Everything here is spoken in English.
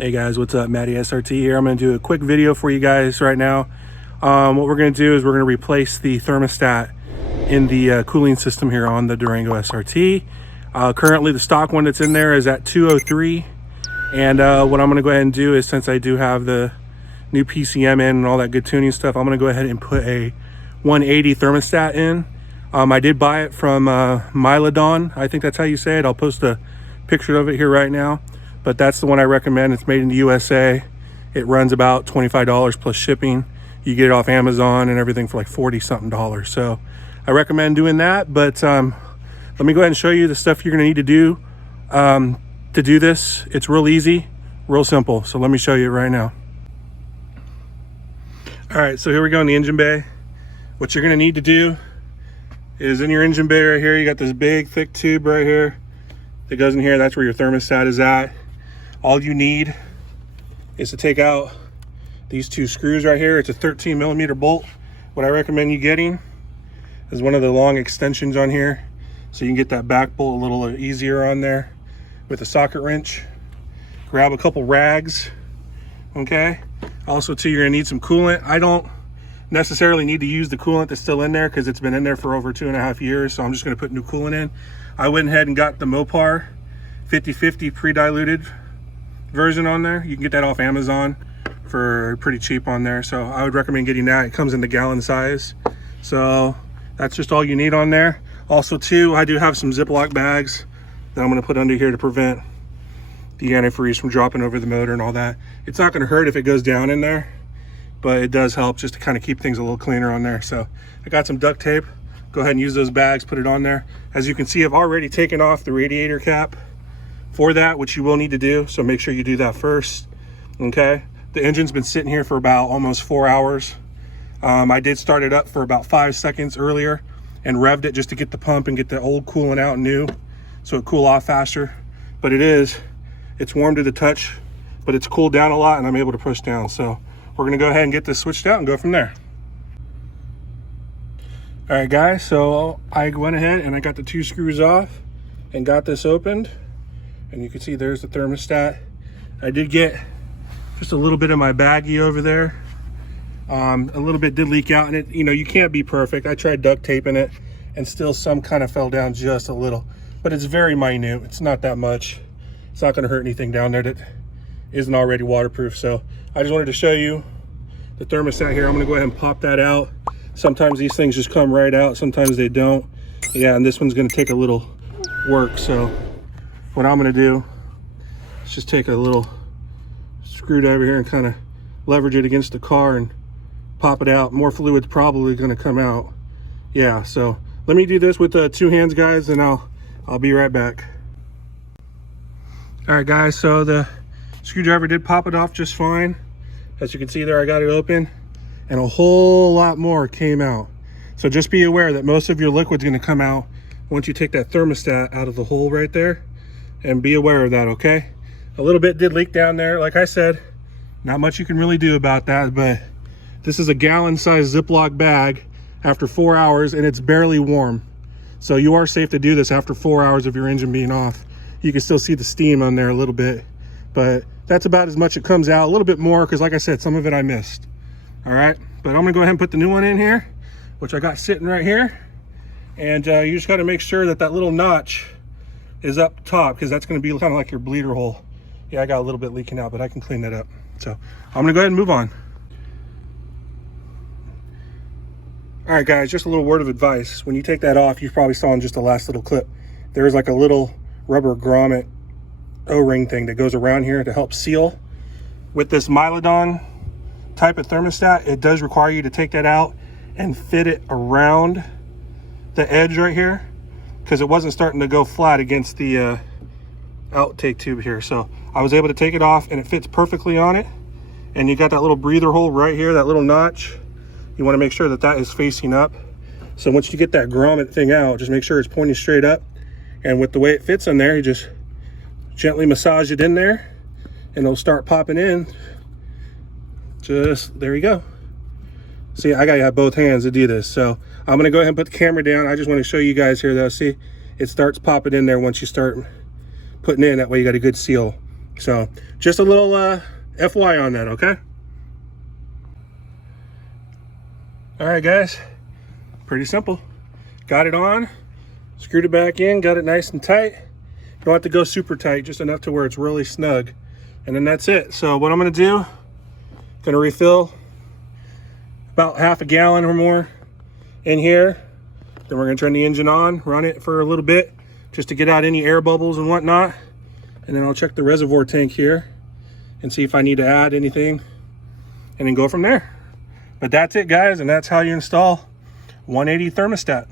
Hey guys, what's up? Matty SRT here. I'm going to do a quick video for you guys right now. What we're going to do is we're going to replace the thermostat in the cooling system here on the Durango SRT. Currently the stock one that's in there is at 203. And what I'm going to go ahead and do is, since I do have the new PCM in and all that good tuning stuff, I'm going to go ahead and put a 180 thermostat in. I did buy it from Milodon. I think that's how you say it. I'll post a picture of it here right now. But that's the one I recommend. It's made in the USA. It runs about $25 plus shipping. You get it off Amazon and everything for like 40 something dollars. So I recommend doing that. But let me go ahead and show you the stuff you're gonna need to do this. It's real easy, real simple. So let me show you it right now. All right, so here we go in the engine bay. What you're gonna need to do is, in your engine bay right here, you got this big thick tube right here that goes in here. That's where your thermostat is at. All you need is to take out these two screws right here. It's a 13 millimeter bolt. What I recommend you getting is one of the long extensions on here, so you can get that back bolt a little easier on there with a socket wrench. Grab a couple rags, okay? Also too, you're gonna need some coolant. I don't necessarily need to use the coolant that's still in there because it's been in there for over 2.5 years, so I'm just gonna put new coolant in. I went ahead and got the MOPAR 50/50 pre-diluted version on there. You can get that off Amazon for pretty cheap on there, so I would recommend getting that. It comes in the gallon size, so that's just all you need on there. Also too, I do have some Ziploc bags that I'm going to put under here to prevent the antifreeze from dropping over the motor and all that. It's not going to hurt if it goes down in there, but it does help just to kind of keep things a little cleaner on there. So I got some duct tape. Go ahead and use those bags, put it on there. As you can see, I've already taken off the radiator cap for that, which you will need to do, so make sure you do that first, okay? The engine's been sitting here for about almost 4 hours. I did start it up for about 5 seconds earlier and revved it just to get the pump and get the old coolant out new, so it cool off faster. But it's warm to the touch, but it's cooled down a lot and I'm able to push down. So we're gonna go ahead and get this switched out and go from there. All right guys, so I went ahead and I got the 2 screws off and got this opened. And you can see there's the thermostat. I did get just a little bit of my baggie over there. A little bit did leak out, and it, you know, you can't be perfect. I tried duct taping it and still some kind of fell down just a little, but it's very minute. It's not that much. It's not gonna hurt anything down there that isn't already waterproof. So I just wanted to show you the thermostat here. I'm gonna go ahead and pop that out. Sometimes these things just come right out, sometimes they don't. Yeah, and this one's gonna take a little work. So what I'm gonna do is just take a little screwdriver here and kind of leverage it against the car and pop it out. More fluid's probably gonna come out. Yeah, so let me do this with 2 hands, guys, and I'll be right back. All right, guys, so the screwdriver did pop it off just fine. As you can see there, I got it open, and a whole lot more came out. So just be aware that most of your liquid's gonna come out once you take that thermostat out of the hole right there, and be aware of that, okay? A little bit did leak down there. Like I said, not much you can really do about that, but this is a gallon-sized Ziploc bag after 4 hours, and it's barely warm. So you are safe to do this after 4 hours of your engine being off. You can still see the steam on there a little bit, but that's about as much it comes out. A little bit more, because like I said, some of it I missed. All right, but I'm gonna go ahead and put the new one in here, which I got sitting right here. And you just gotta make sure that that little notch is up top, because that's going to be kind of like your bleeder hole. Yeah, I got a little bit leaking out, but I can clean that up. So I'm going to go ahead and move on. All right, guys, just a little word of advice. When you take that off, you probably saw in just the last little clip, there is like a little rubber grommet O-ring thing that goes around here to help seal. With this Milodon type of thermostat, it does require you to take that out and fit it around the edge right here, because it wasn't starting to go flat against the outtake tube here. So I was able to take it off, and it fits perfectly on it. And you got that little breather hole right here, that little notch. You want to make sure that that is facing up. So once you get that grommet thing out, just make sure it's pointing straight up. And with the way it fits in there, you just gently massage it in there, and it'll start popping in. Just, there you go. See, I gotta have both hands to do this. So I'm gonna go ahead and put the camera down. I just want to show you guys here though. See, it starts popping in there once you start putting in. That way you got a good seal. So just a little FY on that, okay? All right, guys, pretty simple. Got it on, screwed it back in, got it nice and tight. Don't have to go super tight, just enough to where it's really snug. And then that's it. So what I'm gonna do, gonna refill about half a gallon or more in here. Then we're gonna turn the engine on, run it for a little bit, just to get out any air bubbles and whatnot. And then I'll check the reservoir tank here and see if I need to add anything, and then go from there. But that's it, guys, and that's how you install 180 thermostat.